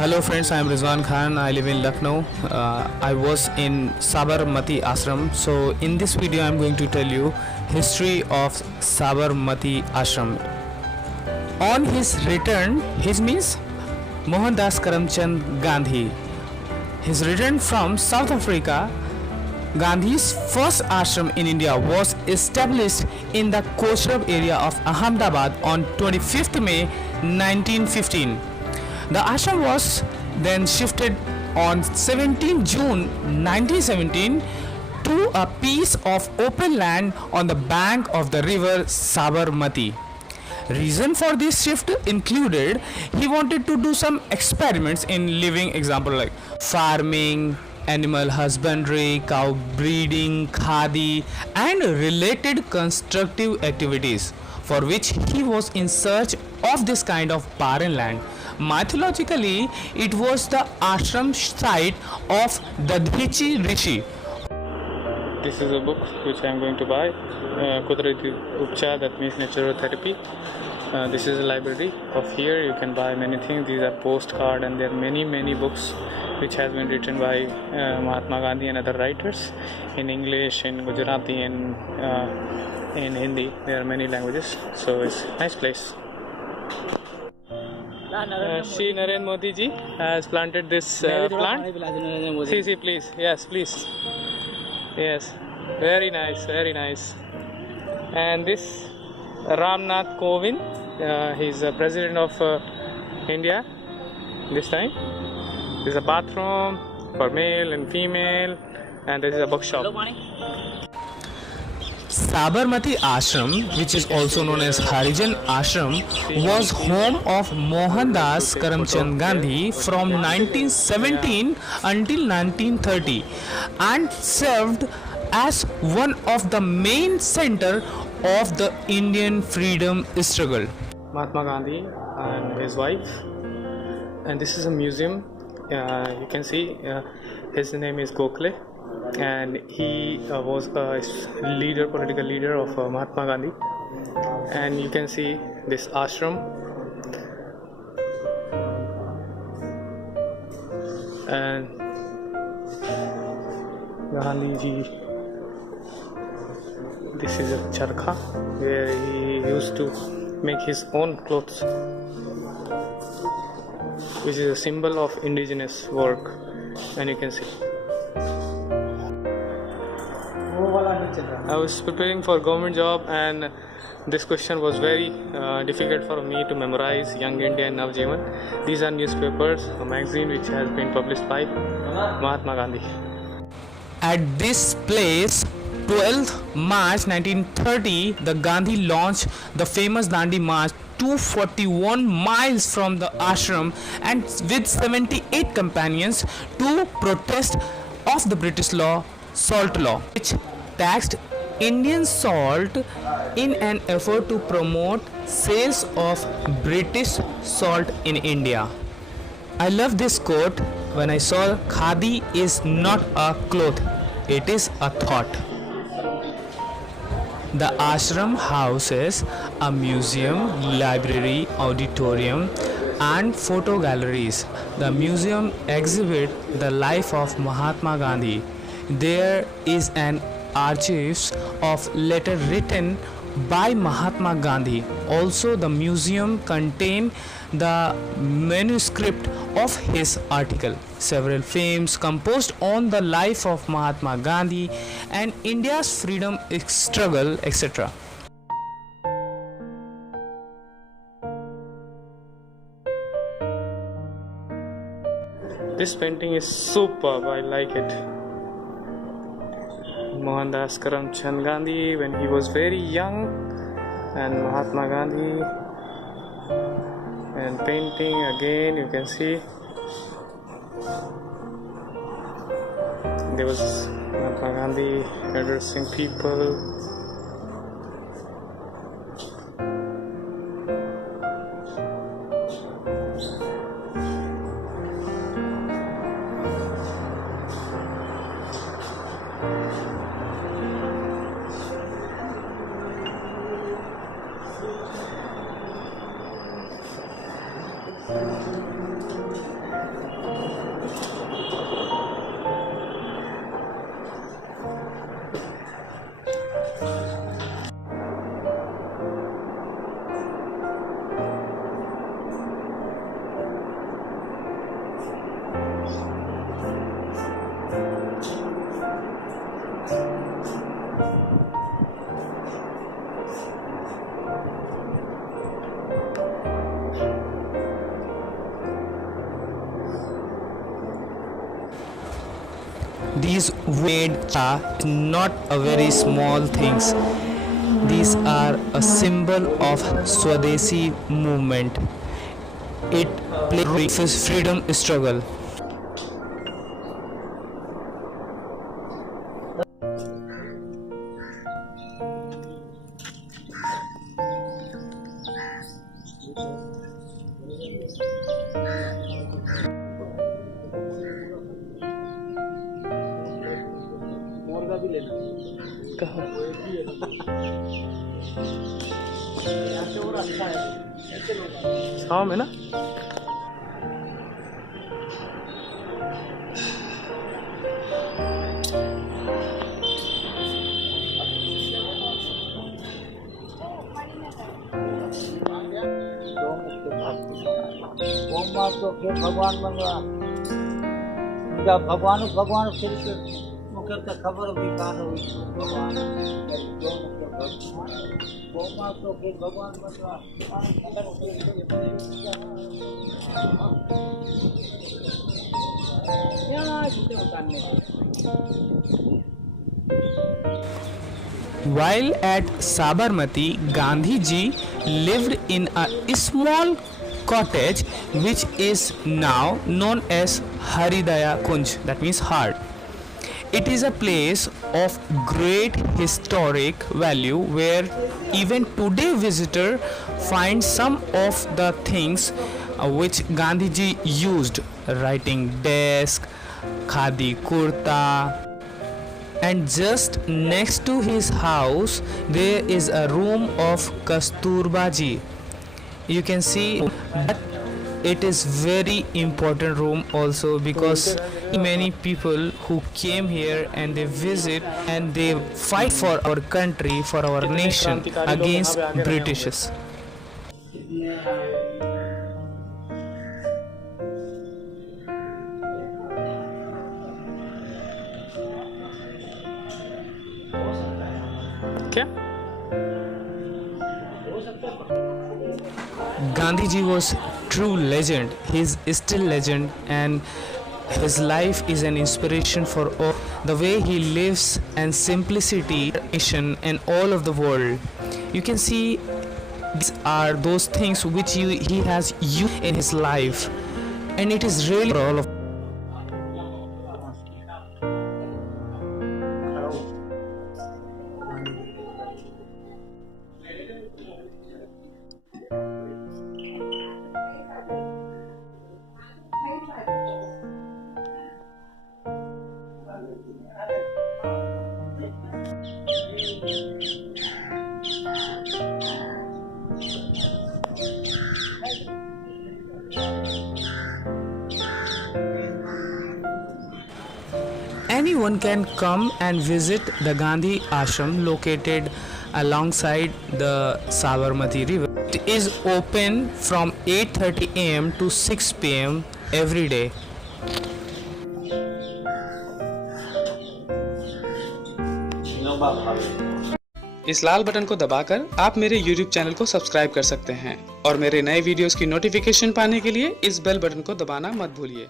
Hello friends, I am Rizwan Khan. I live in Lucknow. I was in Sabarmati Ashram. So in this video I am going to tell you history of Sabarmati Ashram. On his return, his means Mohandas Karamchand Gandhi. His return from South Africa, Gandhi's first ashram in India was established in the Koshrab area of Ahmedabad on 25th May 1915. The ashram was then shifted on 17 June 1917 to a piece of open land on the bank of the river Sabarmati. Reason for this shift included he wanted to do some experiments in living, example like farming, animal husbandry, cow breeding, khadi and related constructive activities, for which he was in search of this kind of barren land. Mythologically, it was the ashram site of Dadhichi Rishi. This is a book which I am going to buy, Kudrati Upchar, that means natural therapy. This is a library of here. You can buy many things. These are postcard, and there are many books which has been written by Mahatma Gandhi and other writers in English, in Gujarati, and in Hindi. There are many languages, so it's a nice place. Shri Narendra Modi ji has planted this plant. See, please. Yes, please. Yes, very nice. And this Ramnath Kovind, he is the president of India this time. This is a bathroom for male and female, and this is a bookshop. Sabarmati Ashram, which is also known as Harijan Ashram, was home of Mohandas Karamchand Gandhi from 1917 until 1930 and served as one of the main center of the Indian freedom struggle. Mahatma Gandhi and his wife, and this is a museum. You can see his name is Gokhale, and he was a political leader of Mahatma Gandhi. And you can see this ashram, and Gandhi ji. This is a charkha where he used to make his own clothes, which is a symbol of indigenous work, and you can see. I was preparing for government job, and this question was very difficult for me to memorize. Young India and Navjeevan. These are newspapers, a magazine which has been published by Mahatma Gandhi. At this place, 12th March 1930, the Gandhi launched the famous Dandi March 241 miles from the ashram and with 78 companions to protest of the British law, salt law, which taxed Indian salt in an effort to promote sales of British salt in India. I love this quote when I saw khadi is not a cloth, it is a thought. The ashram houses a museum, library, auditorium and photo galleries. The museum exhibits the life of Mahatma Gandhi. There is an archives of letter written by Mahatma Gandhi. Also, the museum contains the manuscript of his article, several films composed on the life of Mahatma Gandhi and India's freedom struggle, etc. This painting is superb, I like it. Mohandas Karamchand Gandhi when he was very young, and Mahatma Gandhi, and painting again you can see there was Mahatma Gandhi addressing people. These made cha not a very small things. These are a symbol of Swadeshi movement. It plays freedom struggle. हाँ मैं ना भगवान बन रहा जब भगवान भगवान फिर से मुख्य खबर भी कान हुई भगवान तो फिर भगवान बन रहा While at Sabarmati, Gandhi ji lived in a small cottage which is now known as Haridaya Kunj, that means heart. It is a place of great historic value where even today visitor find some of the things which Gandhi ji used: writing desk, khadi kurta, and just next to his house there is a room of Kasturba ji. You can see that it is very important room also, because many people who came here and they visit and they fight for our country, for our nation against Britishers. क्या? Gandhi ji was true legend. He is still legend, and his life is an inspiration for all. The way he lives and simplicity, nation, and all of the world. You can see these are those things which he has used in his life, and it is really for all of. Anyone can come and visit the Gandhi Ashram located alongside the Sabarmati river. It is open from 8:30 am to 6 pm every day. इस लाल button को दबाकर आप मेरे YouTube channel को subscribe कर सकते हैं और मेरे नए वीडियोस की नोटिफिकेशन पाने के लिए इस बेल बटन को दबाना मत भूलिए।